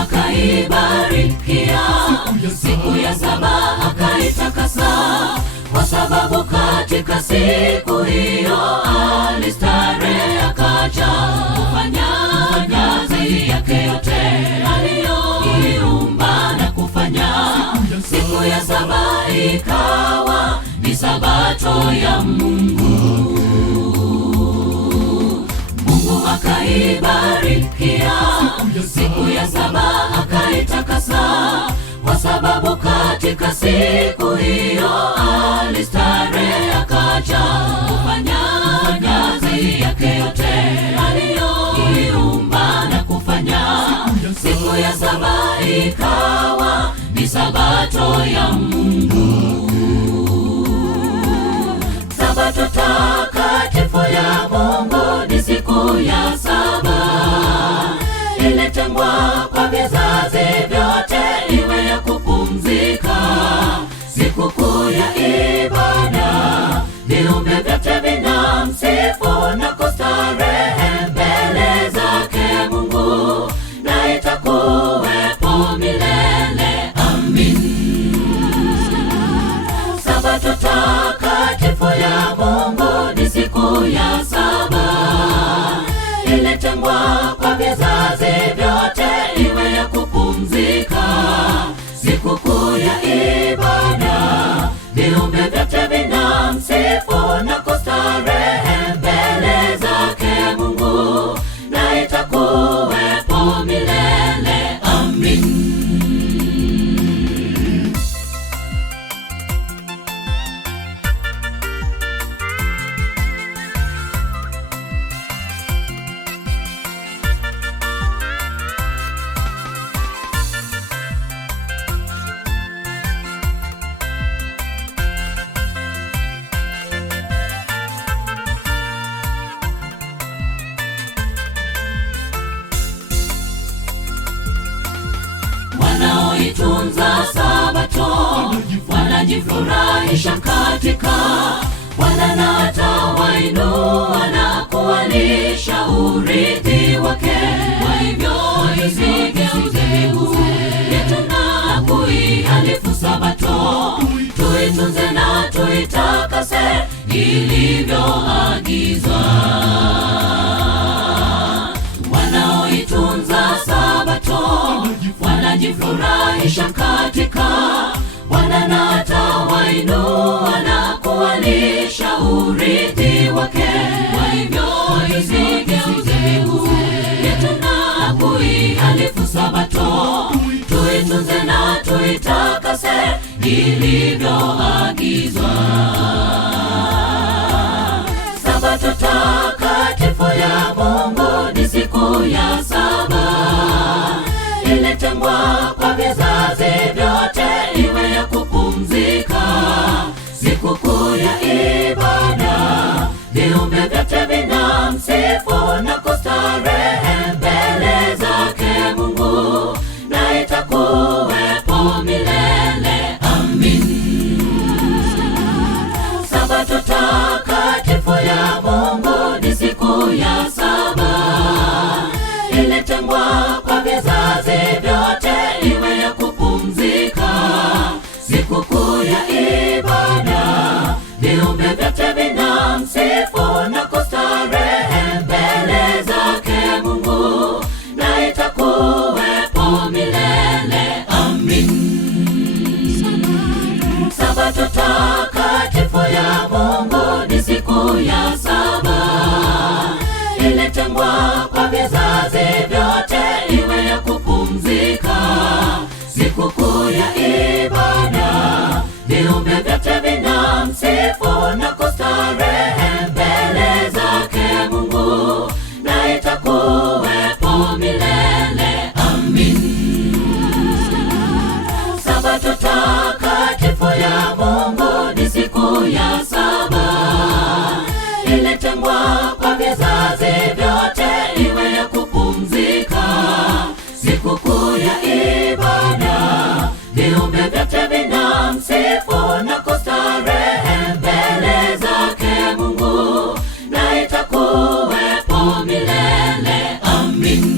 akaibarikia, siku ya saba akaitakasa, kwa sababu katika siku hiyo alistarehe, akaja kufanya kazi yake yote aliyoiumba na kufanya. Siku ya saba ikawa ni sabato ya Mungu. Mungu akaibarikia, siku ya saba akaitakasa, kwa sababu katika siku hiyo alistarehe, akaja kufanya kazi yake yote aliyoiumba na kufanya. Siku ya saba ikawa ni sabato ya Mungu. Sabato takatifu ya Mungu ni siku ya saba, ilitengwa kwa vizazi vyote iwe ya kupumzika, siku kuu ya ibada, viumbe vyote vinamsifu na kustarehe mbele zake Mungu, na itakuwepo milele. Amin. Sabato takatifu ya Mungu ni siku ya saba, ilitengwa kwa vizazi vyote iwe ya kupumzika, siku kuu ya ibada, viumbe vyote vinamsifu na kustarehe mbele zake Mungu, na itakuwepo milele. Amin. Wanaoitunza sabato wanajifurahisha katika Bwana, na atawainua na kuwalisha urithi wake. Kwa hivyo isigeuze yetu na kuihalifu sabato, tuitunze na tuitakase ilivyoagizwa. Wanaoitunza sabato wanajifurahisha katika Bwana, na atawainua na kuwalisha urithi wake. Kwa hivyo isigeuze yetu na kuihalifu sabato, tuitunze na tuitakase ilivyoagizwa. Sabato takatifu ya Mungu ni siku ya saba, ilitengwa kwa vizazi vyote iwe ya kupumzika, siku kuu ya ibada, viumbe vyote vinamsifu na kustarehe mbele zake Mungu, na itakuwepo milele. Amin. Sabato takatifu ya Mungu ni siku ya saba, ilitengwa kwa vizazi vyote iwe ya kupumzika, siku kuu ya ibada, viumbe vyote vinamsifu na kustarehe mbele zake Mungu, na itakuwepo milele. Amin. Sabato takatifu ya Mungu ni siku ya saba, ilitengwa kwa vizazi vyote iwe ya kupumzika, siku kuu ya ibada, viumbe vyote vinamsifu na kustarehe mbele zake Mungu, na itakuwepo milele. Amin. Sabato takatifu ya Mungu ni siku ya saba, ilitengwa kwa vizazi vyote iwe ya kupumzika, siku kuu ya ibada, viumbe vyote vinamsifu na kustarehe mbele zake Mungu, na itakuwepo milele. Amin.